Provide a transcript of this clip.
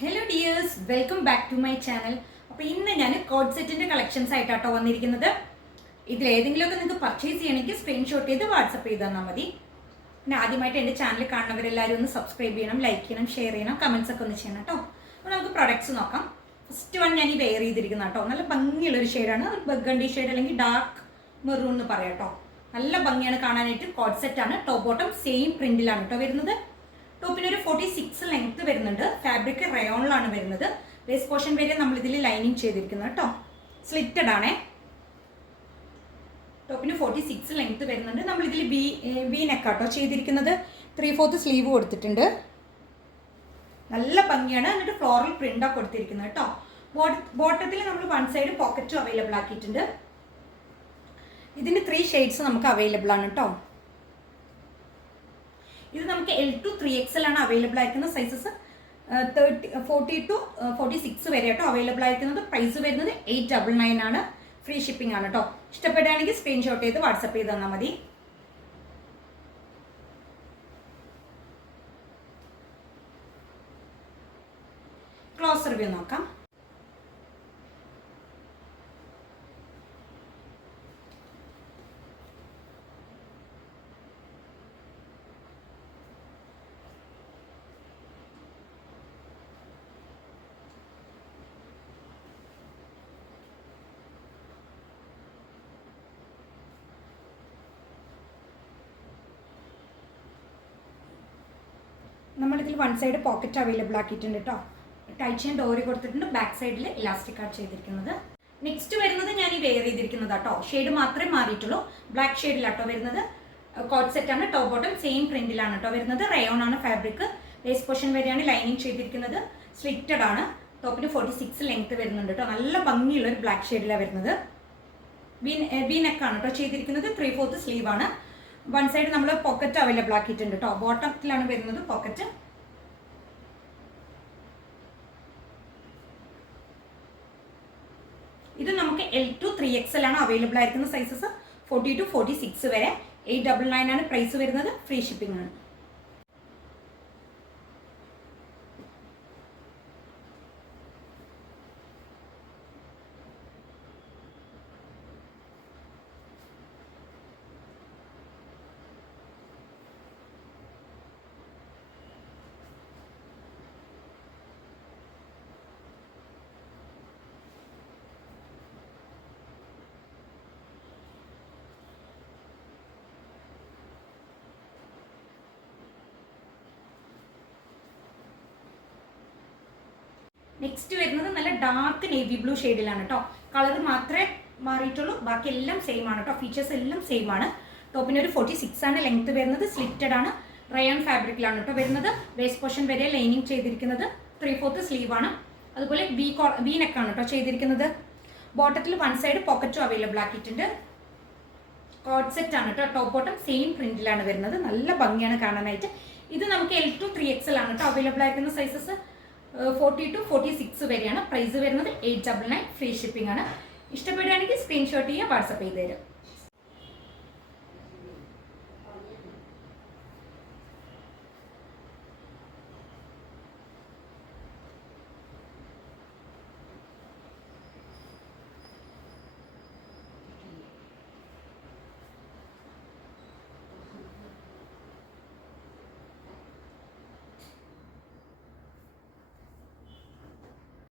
Hello dears, welcome back to my channel. അപ്പോൾ ഇന്ന് ഞാൻ കോഡ് സെറ്റിൻ്റെ കളക്ഷൻസ് ആയിട്ടാട്ടോ വന്നിരിക്കുന്നത്. ഇതിലേതെങ്കിലുമൊക്കെ നിങ്ങൾക്ക് പർച്ചേസ് ചെയ്യണമെങ്കിൽ സ്ക്രീൻഷോട്ട് ചെയ്ത് വാട്സപ്പ് ചെയ്ത് തന്നാൽ മതി. പിന്നെ ആദ്യമായിട്ട് എൻ്റെ ചാനൽ കാണുന്നവരെല്ലാവരും ഒന്ന് സബ്സ്ക്രൈബ് ചെയ്യണം, ലൈക്ക് ചെയ്യണം, ഷെയർ ചെയ്യണം, കമൻസ് ഒക്കെ ഒന്ന് ചെയ്യണം കേട്ടോ. അപ്പോൾ നമുക്ക് പ്രൊഡക്ട്സ് നോക്കാം. ഫസ്റ്റ് വൺ ഞാൻ ഈ വെയർ ചെയ്തിരിക്കുന്ന കേട്ടോ. നല്ല ഭംഗിയുള്ളൊരു ഷെയ്ഡാണ്, ഒരു ബർഗണ്ടി ഷെയ്ഡ് അല്ലെങ്കിൽ ഡാർക്ക് മെറൂൺ എന്ന് പറയാം കേട്ടോ. നല്ല ഭംഗിയാണ് കാണാനായിട്ട്. കോഡ് സെറ്റാണ്. ടോപ്പ് ബോട്ടം സെയിം പ്രിന്റിലാണ് കേട്ടോ വരുന്നത്. ടോപ്പിന് ഒരു 46 ലെങ്ത് വരുന്നുണ്ട്. ഫാബ്രിക് റയോണിലാണ് വരുന്നത്. വേസ്റ്റ് പോർഷൻ വരെ നമ്മൾ ഇതിൽ ലൈനിങ് ചെയ്തിരിക്കുന്നത് കേട്ടോ. സ്ലിറ്റഡ് ആണേ. ടോപ്പിന് 46 ലെങ്ത് വരുന്നുണ്ട്. നമ്മൾ ഇതിൽ വി നെക്കാട്ടോ ചെയ്തിരിക്കുന്നത്. 3/4 സ്ലീവ് കൊടുത്തിട്ടുണ്ട്. നല്ല ഭംഗിയാണ്. എന്നിട്ട് ഫ്ലോറൽ പ്രിന്റാണ് കൊടുത്തിരിക്കുന്നത് കേട്ടോ. ബോട്ടത്തിൽ നമ്മൾ വൺ സൈഡ് പോക്കറ്റും അവൈലബിൾ ആക്കിയിട്ടുണ്ട്. ഇതിന് 3 ഷെയ്ഡ്സ് നമുക്ക് അവൈലബിൾ ആണ് കേട്ടോ. ഇത് നമുക്ക് L to 3XL ആണ് അവൈലബിൾ ആയിരിക്കുന്ന സൈസസ്. 40 to 46 വരെ കേട്ടോ അവൈലബിൾ ആയിരിക്കുന്നത്. പ്രൈസ് വരുന്നത് 899 ആണ്. ഫ്രീ ഷിപ്പിംഗ് ആണ് കേട്ടോ. ഇഷ്ടപ്പെടുകയാണെങ്കിൽ സ്ക്രീൻഷോട്ട് ചെയ്ത് വാട്സപ്പ് ചെയ്ത് തന്നാൽ മതി. ക്ലോസ് റിവ്യൂ നോക്കാം. നമ്മളിതിൽ വൺ സൈഡ് പോക്കറ്റ് അവൈലബിൾ ആക്കിയിട്ടുണ്ട് കേട്ടോ. ടൈറ്റ് ചെയിൻ ഡോറി കൊടുത്തിട്ടുണ്ട്. ബാക്ക് സൈഡിൽ ഇലാസ്റ്റിക് ആർട്ട് ചെയ്തിരിക്കുന്നത്. നെക്സ്റ്റ് വരുന്നത് ഞാൻ ഈ വെയർ ചെയ്തിരിക്കുന്നത് കേട്ടോ. ഷെയ്ഡ് മാത്രമേ മാറിയിട്ടുള്ളൂ. ബ്ലാക്ക് ഷെയ്ഡിലാട്ടോ വരുന്നത്. കോട്ട് സെറ്റാണ്. ടോപ്പ് ബോട്ടം സെയിം പ്രിന്റിലാണ് കേട്ടോ വരുന്നത്. റയോൺ ആണ് ഫാബ്രിക്. വേസ്റ്റ് പോർഷൻ വരെയാണ് ലൈനിങ് ചെയ്തിരിക്കുന്നത്. സ്ലിറ്റഡ് ആണ്. ടോപ്പിന് 46 ലെങ്ത് വരുന്നുണ്ട് കേട്ടോ. നല്ല ഭംഗിയുള്ള ഒരു ബ്ലാക്ക് ഷെയ്ഡിലാണ് വരുന്നത്. വി നെക്കാണ് കേട്ടോ ചെയ്തിരിക്കുന്നത്. 3/4 സ്ലീവ് ആണ്. വൺ സൈഡ് നമ്മൾ പോക്കറ്റ് അവൈലബിൾ ആക്കിയിട്ടുണ്ട് കേട്ടോ. ബോട്ടത്തിലാണ് വരുന്നത് പോക്കറ്റ്. ഇത് നമുക്ക് L to 3XL ആണ് അവൈലബിൾ ആയിരിക്കുന്ന സൈസസ്. 40 to 46 വരെ. 899 ആണ് പ്രൈസ് വരുന്നത്. ഫ്രീ ഷിപ്പിംഗ് ആണ്. നെക്സ്റ്റ് വരുന്നത് നല്ല ഡാർക്ക് നേവി ബ്ലൂ ഷെയ്ഡിലാണ് കേട്ടോ. കളർ മാത്രമേ മാറിയിട്ടുള്ളൂ. ബാക്കി എല്ലാം സെയിം ആണ് കേട്ടോ. ഫീച്ചേഴ്സ് എല്ലാം സെയിം ആണ്. ടോപ്പിന് ഒരു 46 ആണ് ലെങ്ത് വരുന്നത്. സ്ലിറ്റഡ് ആണ്. റയോൺ ഫാബ്രിക്കിലാണ് കേട്ടോ വരുന്നത്. വേസ്റ്റ് പോർഷൻ വരെ ലൈനിങ് ചെയ്തിരിക്കുന്നത്. 3/4 സ്ലീവ് ആണ്. അതുപോലെ വി നെക്കാണ് കേട്ടോ ചെയ്തിരിക്കുന്നത്. ബോട്ടത്തിൽ വൺ സൈഡ് പോക്കറ്റും അവൈലബിൾ ആക്കിയിട്ടുണ്ട്. കോഡ് സെറ്റ് ആണ് കേട്ടോ. ടോപ്പ് ബോട്ടം സെയിം പ്രിന്റിലാണ് വരുന്നത്. നല്ല ഭംഗിയാണ് കാണാനായിട്ട്. ഇത് നമുക്ക് L to 3XL ആണ് കേട്ടോ അവൈലബിൾ ആയിരിക്കുന്ന സൈസസ്. 40 to 46 വരെയാണ്. പ്രൈസ് വരുന്നത് 899. ഫ്രീ ഷിപ്പിംഗ് ആണ്. ഇഷ്ടപ്പെടുകയാണെങ്കിൽ സ്ക്രീൻഷോട്ട് ചെയ്യുക, വാട്സപ്പ് ചെയ്ത് തരാം.